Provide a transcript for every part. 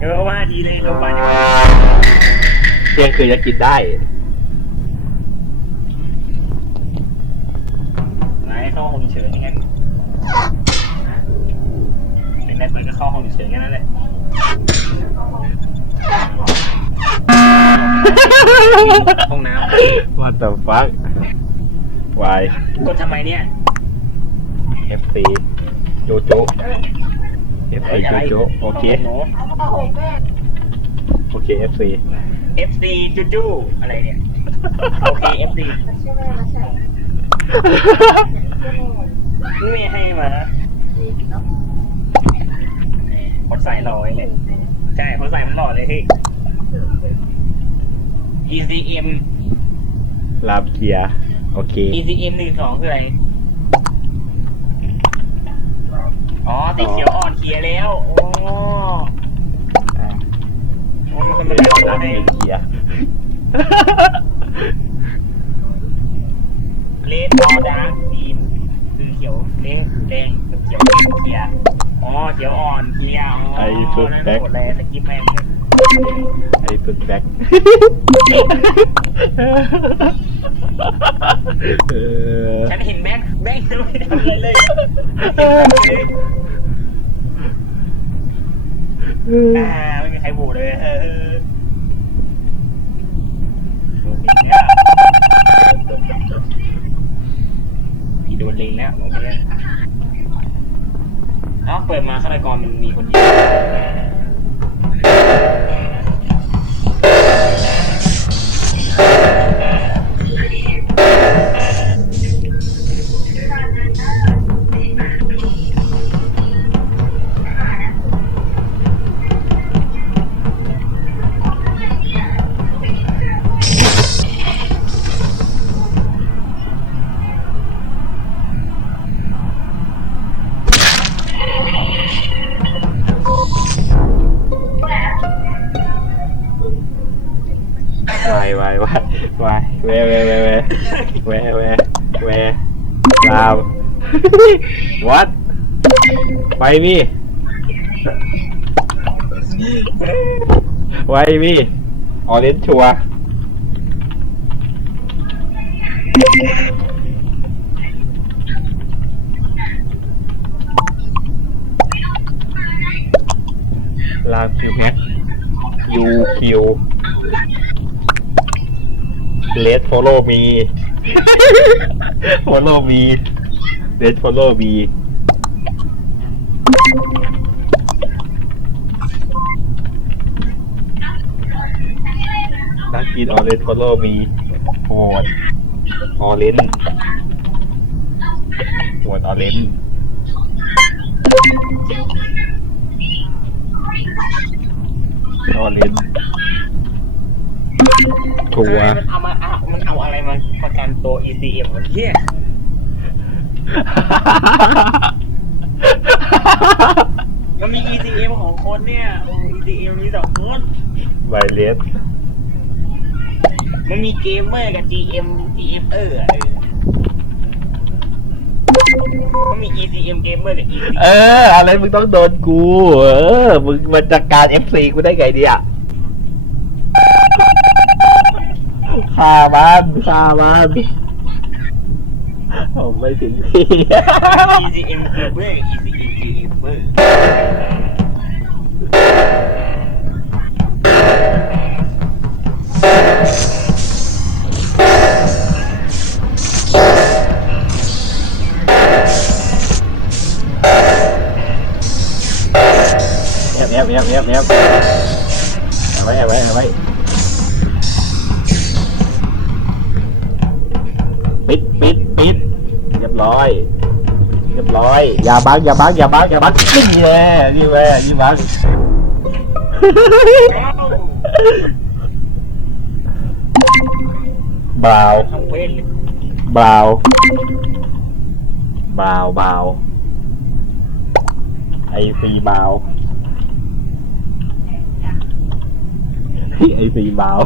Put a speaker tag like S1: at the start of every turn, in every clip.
S1: เออว่าดีเลยโรงพยาบาล
S2: เที่ยงคืนจะกินได้
S1: ไหนเข้าห้องเฉยๆงั้นเป็นแรกเลยก็เข้าห้องเฉยๆงั้นนั่นแหละห้องน้
S2: What the fuck Why ำ
S1: กดทำไมเนี่ย
S2: FC จูจู FC จูจูโอเค โอเค FC
S1: FC จูจูอะไรเนี่ย โอเค FC ไม่ให้มาคนใส่หล่อไอ้เนี่ยใช่คนใส่มันหล่อเลยพี่ ECM
S2: ลาบเคลียร์โอเค
S1: ECM หนึ่งสองคืออะไร อ๋อสีเขียวอ่อนเคลียร์แล้วโอ้อ่ามันมัน
S2: ไม่
S1: เร็ว
S2: ลาบ
S1: เลย
S2: เคลียร์
S1: เลดบอลดาร์กทีมคือเขียวเลดแดงเขียวเคลียร์อ๋อเขียวอ่อนเคลียร์อ๋อนั่นหมดเลยสกิปแม่งเลย
S2: ไอ้ตุ๊ดแบ็คเออ
S1: ฉันเห็นแม็กแม็กไม่ทำอะไรเลย อ่าไม่มีใครบูดเลยเออพี่โดนลิงแล้วโอเคเอ้าเปิดมาฆาตกรมันมีคนเดียว
S2: วายวาวายวายเวเวเวเวเวเวเวลาว what ไปมี่ไว้มี่ออเรนชัวลาคิวแม็กยูคิว เลสโฟโลมีโฟโลมีเลสโฟโลมีนักกินออเรนโฟโลมีโหดออเรนโวดออเรนออเรน ทัวร์
S1: มันเอามาเอามันเอาอะไรมาประกันตัว ECM มันเที่ยมันมี ECM ของคนเนี่ยโอ้ ECM มีสองคน
S2: ไวเลส
S1: มันมีเกมเมอร์กับ GM GM เออเออมันมี ECM เกมเมอร์กับ ECM
S2: เออ อะไรมึงต้องโดนกู เออ มึงมาจัดการ FC กูได้ไงเนี่ย ฆ่ามันฆ่ามันผมไม่ถึงที่
S1: ECM เกมเม
S2: ปิดปิดปิดเรียบร้อย เรียบร้อย อย่าบังอย่าบังอย่าบังอย่าบังนี่แน่นี่แน่นี่บังบราว
S1: ทำเว้นเลย
S2: บราวบราวบราวไอซีบราวไอซีบราว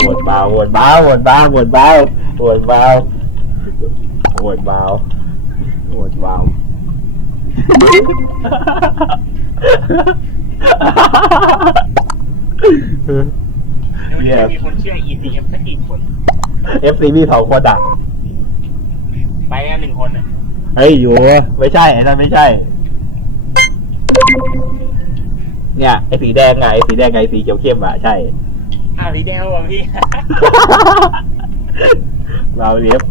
S2: ปวดบราวปวดบราวปวดบราวปวดบราวปวดบราวปวดบราวปวดบราว
S1: แล้วมันจะมีคนเชื่อ ECM สักกี่คน
S2: เอฟซีมีสองคนอะ
S1: ไปกันหนึ่งคนอะ
S2: เฮ้ยอยู่ ไม่ใช่ไอ้นั่นไม่ใช่ เนี่ยไอ้สีแดงอะไอ้สีแดงกับไอ้สีเขียวเข้มอะใช่
S1: อ่าสีแดงวะพี่
S2: เราเรียบ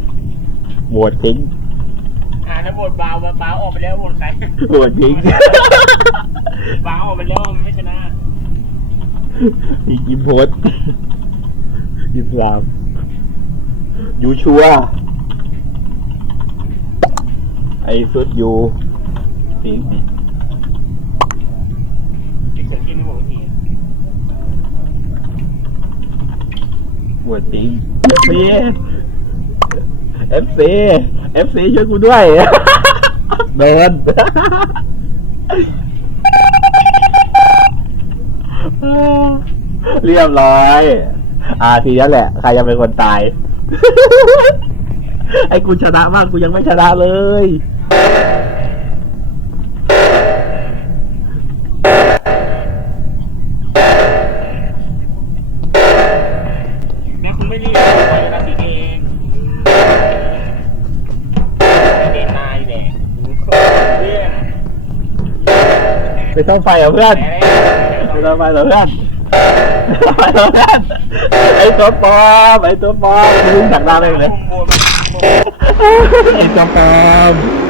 S2: โหวตทิ้ง
S1: อ่าถ้าบทบาวมาบาวออกไปแล้วบทใคร
S2: โหวตทิ้ง
S1: บาวออกไปแล้วมันไม่ชนะ
S2: อีกอิมโพสอิสลามยูชัวร์ไอ้สุดยูทิ้ง
S1: ไอ้เสือที่ไม่บ อกที
S2: โหวตทิ้งเอฟซีเอฟซีเอฟซีช่วยกูด้วยโดนเรียบร้อย อ่าทีนี้แหละ ใครจะเป็นคนตาย ไอ้กูชนะมากกูยังไม่ชนะเลย
S1: ไม่รีบไปตัดสินเองเดนนายแหละเพื่อน
S2: ไปต้องไฟเหรอเพื่อนไปต้องไฟเหรอเพื่อนไปเหรอเพื่อนไอ้ตัวปลอมไอ้ตัวปลอมมึงจักหน้เลยเลยไอ้ตัวปลอม